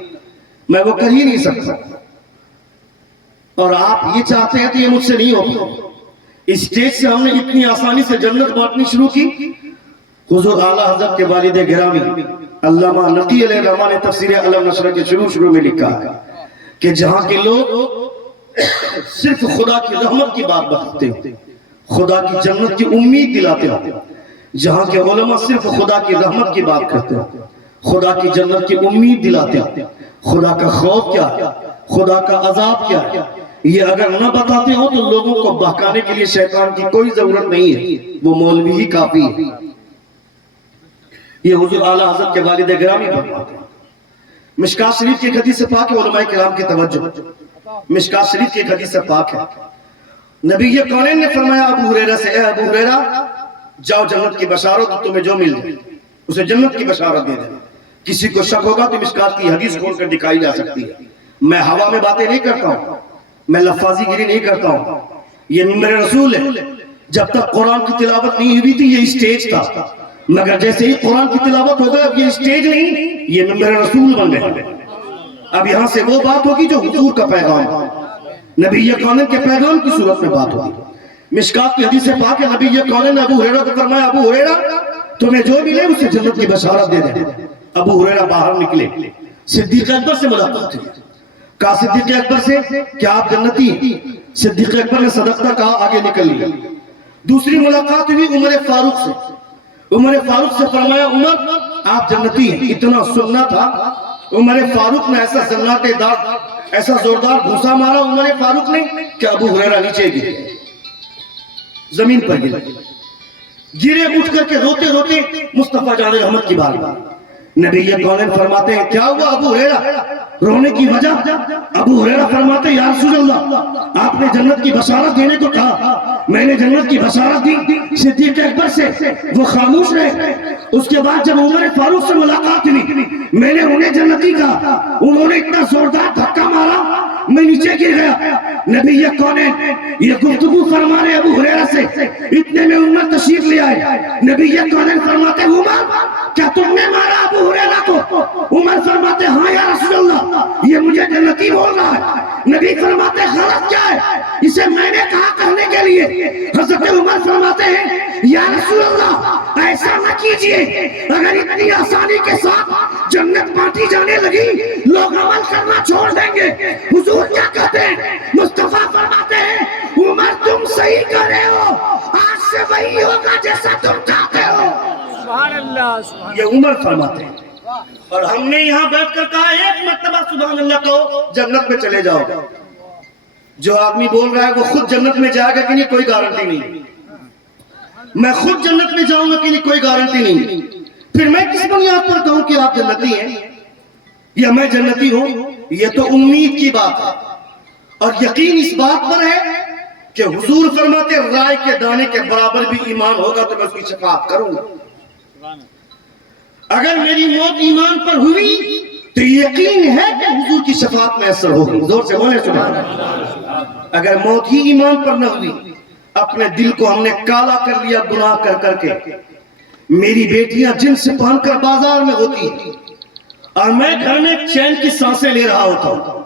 میں وہ کر ہی نہیں سکتا، اور آپ یہ چاہتے ہیں تو یہ مجھ سے نہیں ہوتا۔ اسٹیج سے ہم نے اتنی آسانی سے جنت بانٹنی شروع کی۔ حضور اعلیٰ حضرت کے والد گرامی علامہ نقی علیہ الرحمہ نے تفسیر علم نشرہ کے شروع میں لکھا ہے کہ جہاں کے لوگ صرف خدا کی رحمت کی بات بتاتے ہیں، خدا کی جنت کی امید دلاتے ہیں، جہاں کے علماء صرف خدا کی رحمت کی بات کرتے ہیں، خدا کی جنت کی امید دلاتے ہیں، خدا کا خوف کیا ہے، خدا کا عذاب کیا ہے، یہ اگر نہ بتاتے ہو تو لوگوں کو بہکانے کے لیے شیطان کی کوئی ضرورت نہیں ہے، وہ مولوی ہی کافی ہے۔ یہ حضور اعلیٰ حضرت کے والد گرامی فرماتے ہیں۔ مشکات شریف کی حدیث سے پاک ہے، علماء کرام کی توجہ، مشکات شریف کی حدیث سے پاک ہے۔ نبی کونین نے فرمایا ابو ہریرہ سے، اے ابو ہریرہ جاؤ جنت کی بشارت تمہیں جو مل جائے اسے جنت کی بشارت دے دے۔ کسی کو شک ہوگا تو مشکات کی حدیث کھول کر دکھائی جا سکتی ہے۔ میں ہوا میں باتیں نہیں کرتا ہوں، میں لفاظی گیری نہیں کرتا ہوں، یہ ممبر رسول ہے۔ جب تک قرآن کی تلاوت نہیں ہوئی تھی یہ اسٹیج تھا، مگر جیسے ہی قرآن کی تلاوت ہو گئی اب یہ اسٹیج نہیں، یہ ممبر رسول بن گئے۔ اب یہاں سے وہ بات ہوگی جو حضور کا پیغام ہے، نبی کونین کے پیغام کی صورت میں بات ہوگی۔ مشکات کی حدیث سے پاک ہے، نبی کونین نے ابو ہریرہ کو فرمایا ابو ہریرہ تمہیں جو ملے اسے جنت کی بشارت دے دے۔ ابو ہریرہ باہر نکلے، صدیق اکبر سے ملاقات ہوئی، کہا صدیق اکبر سے کیا آپ جنتی ہیں؟ صدیق اکبر نے صدقتا کہا آگے نکل لیا۔ دوسری ملاقات ہوئی عمر فاروق سے، عمر فاروق سے فرمایا عمر آپ جنتی ہیں۔ اتنا سننا تھا، عمر فاروق نے ایسا سناٹے دار ایسا زوردار گھوسا مارا عمر فاروق نے کہ ابو ہریرہ نیچے گرے، زمین پر گرے اٹھ کر کے روتے روتے مصطفیٰ جان رحمت کی بارگاہ۔ نبی کونین فرماتے ہیں کیا ہوا ابو ہریرہ، رونے کی وجہ؟ ابو ہریرہ فرماتے ہیں یا رسول اللہ آپ نے جنت کی بشارت دینے کو کہا، میں نے جنت کی بشارت دی۔ صدیق اکبر سے وہ خاموش رہے۔ اس کے بعد جب عمر فاروق سے ملاقات ہوئی میں نے انہیں جنتی کہا، انہوں نے اتنا زوردار دھکا مارا میں نیچے گر گیا۔ نبی کونین یہ گفتگو فرما رہے ابو ہریرہ سے، اتنے میں عمر تشریف لے آئے۔ نبی کونین فرماتے ہیں عمر کیا تم نے مارا ابو ہریرہ کو؟ عمر فرماتے ہاں یا رسول اللہ یہ مجھے جنتی بول رہا ہے۔ نبی فرماتے غلط کیا ہے اسے میں نے کہا کہنے کے لیے؟ حضرت عمر فرماتے ہیں یا رسول اللہ ایسا نہ کیجئے، اگر اتنی آسانی کے ساتھ جنت بانٹی جانے لگی لوگ عمل کرنا چھوڑ دیں گے۔ حضور کیا کہتے ہیں؟ مصطفیٰ فرماتے ہیں عمر تم صحیح کر رہے ہو، آج سے وہی ہوگا جیسا تم چاہتے ہو۔ سبحان اللہ، سبحان اللہ۔ یہ عمر فرماتے ہیں، اور ہم نے یہاں بیٹھ کر کہا ایک مرتبہ سبحان اللہ کہو جنت میں چلے جاؤ۔ جو آدمی بول رہا ہے وہ خود جنت میں جائے گا کہ نہیں کوئی گارنٹی نہیں، میں خود جنت میں جاؤں گا کہ نہیں کوئی گارنٹی نہیں، پھر میں کس بنیاد پر کہوں کہ آپ جنتی ہیں یا میں جنتی ہوں؟ یہ تو امید کی بات ہے، اور یقین اس بات پر ہے کہ حضور فرماتے رائے کے دانے کے برابر بھی ایمان ہوگا تو میں اس کی شفاعت کروں گا۔ اگر میری موت ایمان پر ہوئی تو یقین ہے کہ حضور کی شفاعت میں اثر ہوگی۔ زور سے بولے سبحان اللہ۔ اگر موت ہی ایمان پر نہ ہوئی، اپنے دل کو ہم نے کالا کر لیا گناہ کر کر کے، میری بیٹیاں جن سے پہن کر بازار میں ہوتی ہیں اور میں گھر میں چین کی سانسیں لے رہا ہوتا ہوں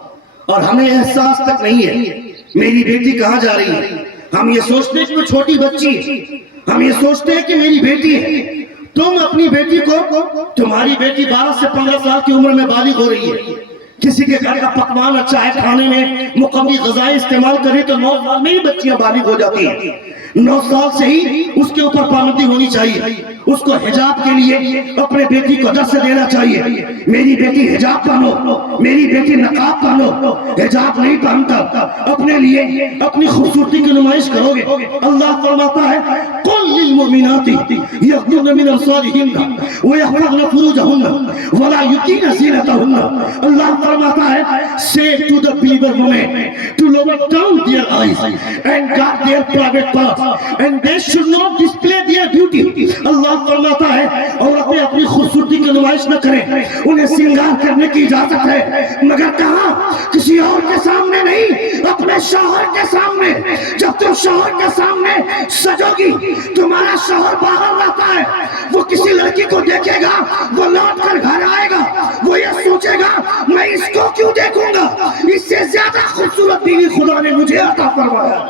اور ہمیں احساس تک نہیں ہے میری بیٹی کہاں جا رہی ہے۔ ہم یہ سوچتے ہیں کہ وہ چھوٹی بچی ہے، ہم یہ سوچتے ہیں کہ میری بیٹی ہے۔ تم اپنی بیٹی کو، تمہاری بیٹی 12 سے 15 سال کی عمر میں بالغ ہو رہی ہے، کسی کے گھر کا پکوان اچھا ہے، کھانے میں مقوی غذائیں استعمال کریں تو 9 سال میں ہی بچیاں بالغ ہو جاتی ہیں۔ 9 سال سے ہی اس کے اوپر پابندی ہونی چاہیے، اس کو حجاب کے لیے اپنے بیٹی کو درس دینا چاہیے، میری بیٹی حجاب پہنو، میری بیٹی نقاب پہنو، حجاب نہیں پہنتا اپنے لیے اپنی خوبصورتی کی نمائش کرو گے۔ اللہ فرماتا ہے قل للمؤمنات یغضضن من ابصارهن ويحفظن فروجهن ولا يبدين زینتهن۔ اللہ فرماتا ہے say to the believer women to lower down their eyes and guard their private parts and they should not display their beauty۔ اللہ فرماتا ہے عورتیں اپنی خوبصورتی کی نمائش نہ کریں، انہیں سنگار کرنے کی اجازت ہے، مگر کہاں کسی اور کے سامنے نہیں، اپنے شوہر کے سامنے۔ جب تم شوہر کے سامنے سجو گی، تمہارا شوہر باہر رہتا ہے، وہ کسی لڑکی کو دیکھے گا، وہ لوٹ کر گھر آئے گا، وہ یہ سوچے گا میں اس کو کیوں دیکھوں گا، اس سے زیادہ خوبصورت بیوی خدا نے مجھے عطا فرمایا۔